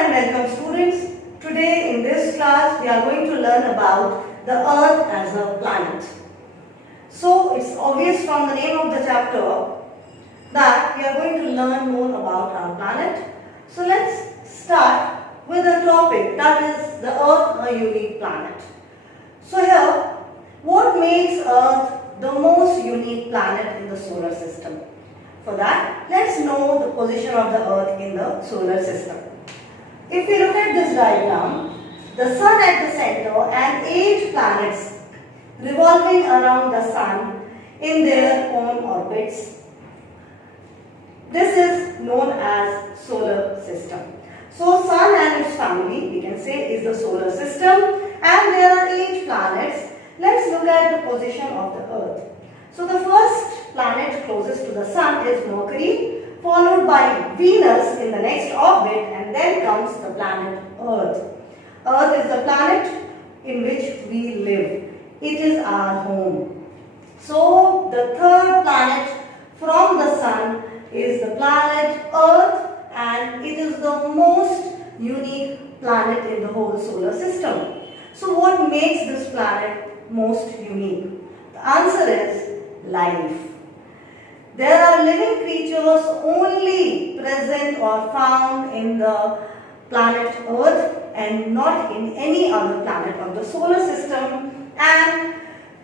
and welcome students. Today in this class we are going to learn about the Earth as a planet. So it's obvious from the name of the chapter that we are going to learn more about our planet. So let's start with a topic, that is the Earth a unique planet. So here, what makes Earth the most unique planet in the solar system? For that, let's know the position of the Earth in the solar system. If we look at this diagram, the Sun at the center and 8 planets revolving around the Sun in their own orbits. This is known as solar system. So Sun and its family, we can say, is the solar system, and there are 8 planets. Let's look at the position of the Earth. So the first planet closest to the Sun is Mercury, followed by Venus in the next orbit, and then comes the planet Earth. Earth is the planet in which we live. It is our home. So the third planet from the Sun is the planet Earth, and it is the most unique planet in the whole solar system. So what makes this planet most unique? The answer is life. There are living creatures only present or found in the planet Earth and not in any other planet of the solar system. And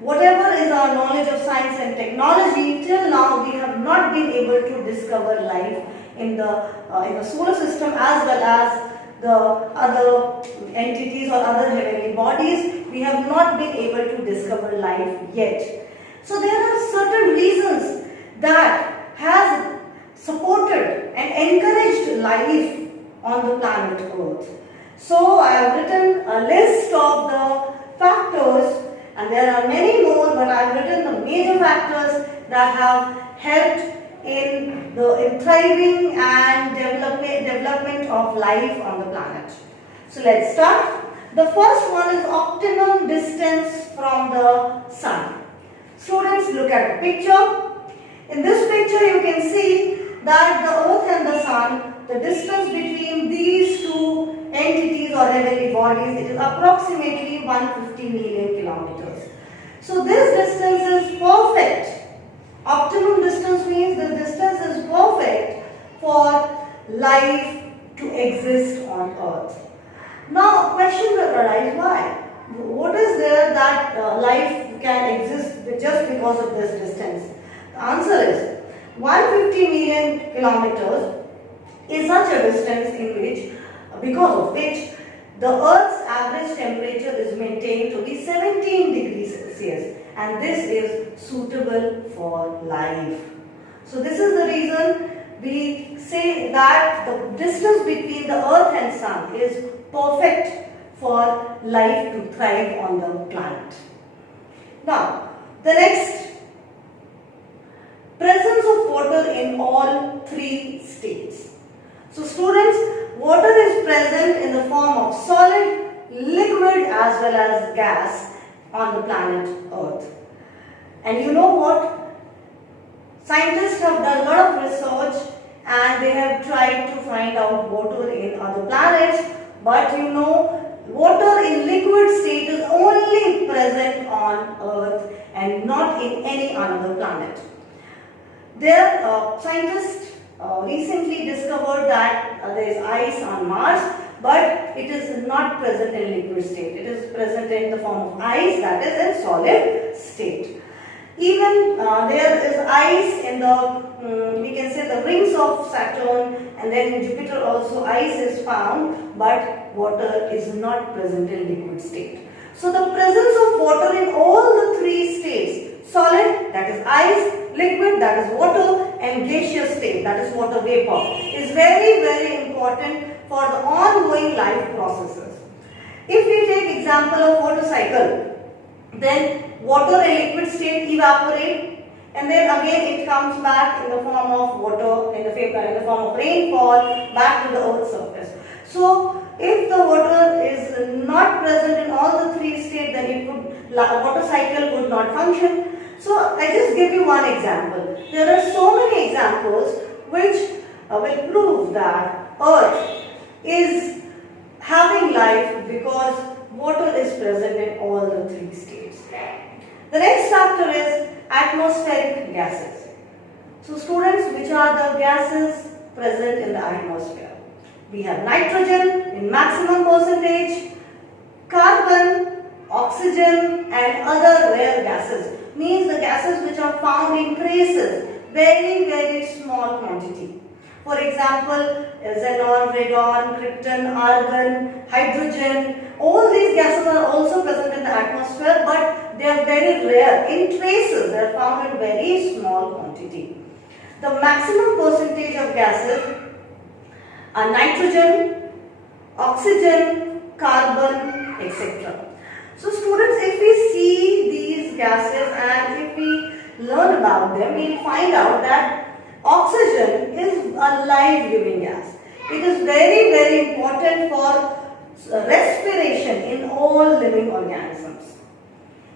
whatever is our knowledge of science and technology, till now we have not been able to discover life in the solar system as well as the other entities or other heavenly bodies. We have not been able to discover life yet. So there are certain reasons that has supported and encouraged life on the planet Earth. So I have written a list of the factors, and there are many more, but I have written the major factors that have helped in thriving and development of life on the planet. So let's start. The first one is optimum distance from the Sun. Students, look at the picture. In this picture you can see that the Earth and the Sun, the distance between these two entities or heavenly bodies, it is approximately 150 million kilometers. So this distance is perfect. Optimum distance means the distance is perfect for life to exist on Earth. Now, a question will arise, why? What is there that life can exist just because of this distance? The answer is 150 million kilometers is such a distance in which, because of which, the Earth's average temperature is maintained to be 17 degrees Celsius, and this is suitable for life. So this is the reason we say that the distance between the Earth and Sun is perfect for life to thrive on the planet. Now, the next, presence of water in all 3 states. So students, water is present in the form of solid, liquid as well as gas on the planet Earth. And you know what? Scientists have done a lot of research and they have tried to find out water in other planets, but you know, water in liquid state is only present on Earth and not in any another planet. Scientists recently discovered that there is ice on Mars, but it is not present in liquid state. It is present in the form of ice, that is in solid state. Even there is ice in the, we can say, the rings of Saturn, and then in Jupiter also ice is found, but water is not present in liquid state. So the presence of water in all the 3 states, solid, that is ice, liquid, that is water, and gaseous state, that is water vapor, is very, very important for the ongoing life processes. If we take example of water cycle, then water in liquid state evaporate, and then again it comes back in the form of water, in the form of rainfall, back to the Earth's surface. So if the water is not present in all the 3 states, then water cycle would not function. So I just give you one example. There are so many examples which will prove that Earth is having life because water is present in all the three states. The next chapter is atmospheric gases. So students, which are the gases present in the atmosphere? We have nitrogen in maximum percentage, carbon, oxygen and other rare gases. Means the gases which are found in traces, very small quantity. For example, xenon, radon, krypton, argon, hydrogen. All these gases are also present in the atmosphere, but they are very rare. In traces, they are found in very small quantity. The maximum percentage of gases are nitrogen, oxygen, carbon, etc. So students, if we see these gases and if we learn about them, we will find out that oxygen is a life-giving gas. It is very important for respiration in all living organisms.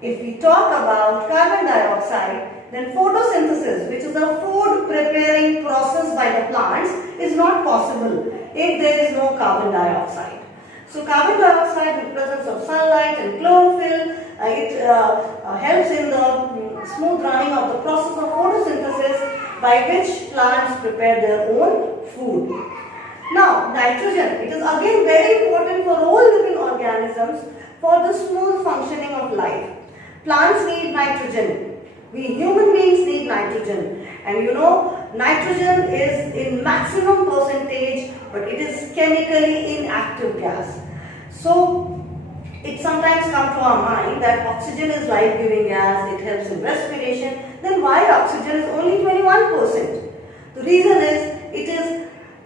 If we talk about carbon dioxide, then photosynthesis, which is a food preparing process by the plants, is not possible if there is no carbon dioxide. So carbon dioxide, with presence of sunlight and chlorophyll, it helps in the smooth running of the process of photosynthesis by which plants prepare their own food. Now, nitrogen, it is again very important for all living organisms for the smooth functioning of life. Plants need nitrogen. We human beings need nitrogen. And you know, nitrogen is in maximum percentage, but it is chemically inactive gas. So, it sometimes comes to our mind that oxygen is life-giving gas, it helps in respiration. Then why oxygen is only 21%? The reason is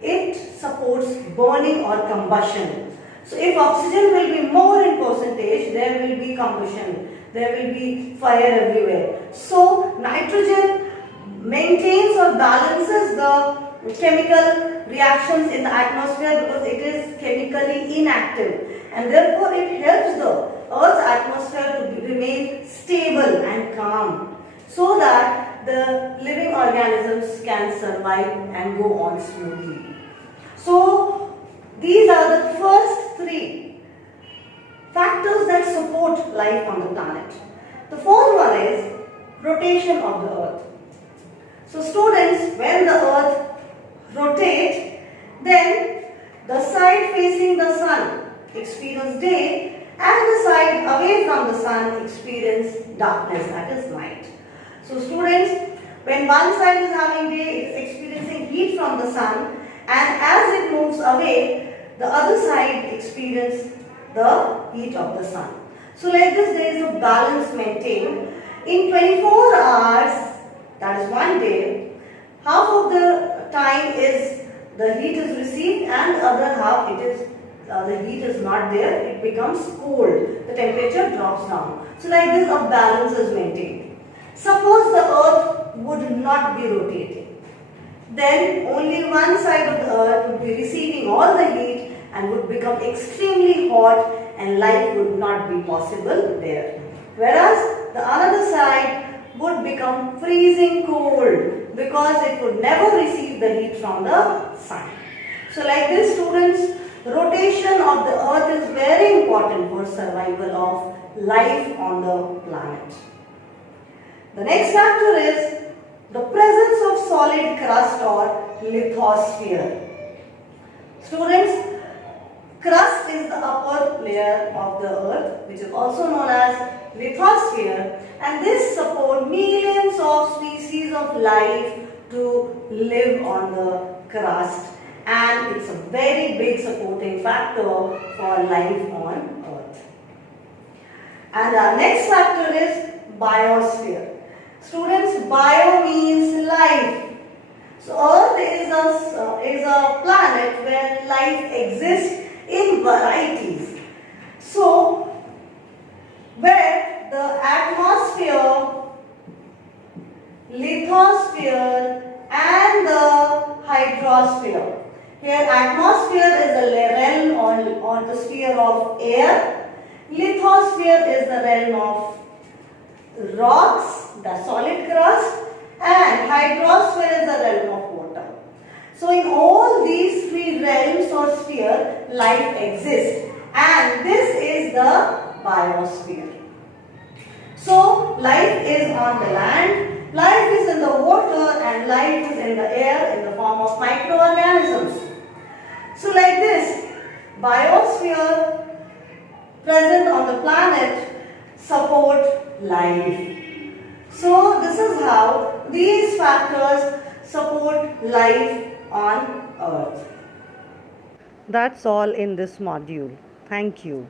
it supports burning or combustion. So if oxygen will be more in percentage, there will be combustion, there will be fire everywhere. So nitrogen maintains or balances the chemical reactions in the atmosphere because it is chemically inactive, and therefore it helps the Earth's atmosphere to remain stable and calm so that the living organisms can survive and go on smoothly. So these are the first three factors that support life on the planet. The fourth one is rotation of the Earth. So students, when the Earth rotates, then the side facing the sun experience day and the side away from the sun experience darkness, that is night. So students, when one side is having day, it is experiencing heat from the sun, and as it moves away, the other side experiences the heat of the sun. So like this, there is a balance maintained. In 24 hours, that is one day, half of the time is the heat is received and the other half the heat is not there, it becomes cold, the temperature drops down. So like this, a balance is maintained. Suppose the Earth would not be rotating, then only one side of the Earth would be receiving all the heat and would become extremely hot and life would not be possible there. Whereas the other side would become freezing cold because it would never receive the heat from the sun. So like this, students, rotation of the Earth is very important for survival of life on the planet. The next factor is the presence of solid crust or lithosphere. Students, crust is the upper layer of the Earth, which is also known as lithosphere, and this supports millions of species of life to live on the crust, and it's a very big supporting factor for life on Earth. And our next factor is biosphere. Students, bio means life. So Earth is a planet where life exists in varieties. So where the atmosphere, lithosphere and the hydrosphere. Here atmosphere is the realm or the sphere of air. Lithosphere is the realm of rocks, the solid crust, and hydrosphere is the realm of water. So in all these three realms or sphere, life exists, and this is the biosphere. So life is on the land, life is in the water, and life is in the air in the form of microorganisms. So like this, biosphere present on the planet support life. So this is how these factors support life on Earth. That's all in this module. Thank you.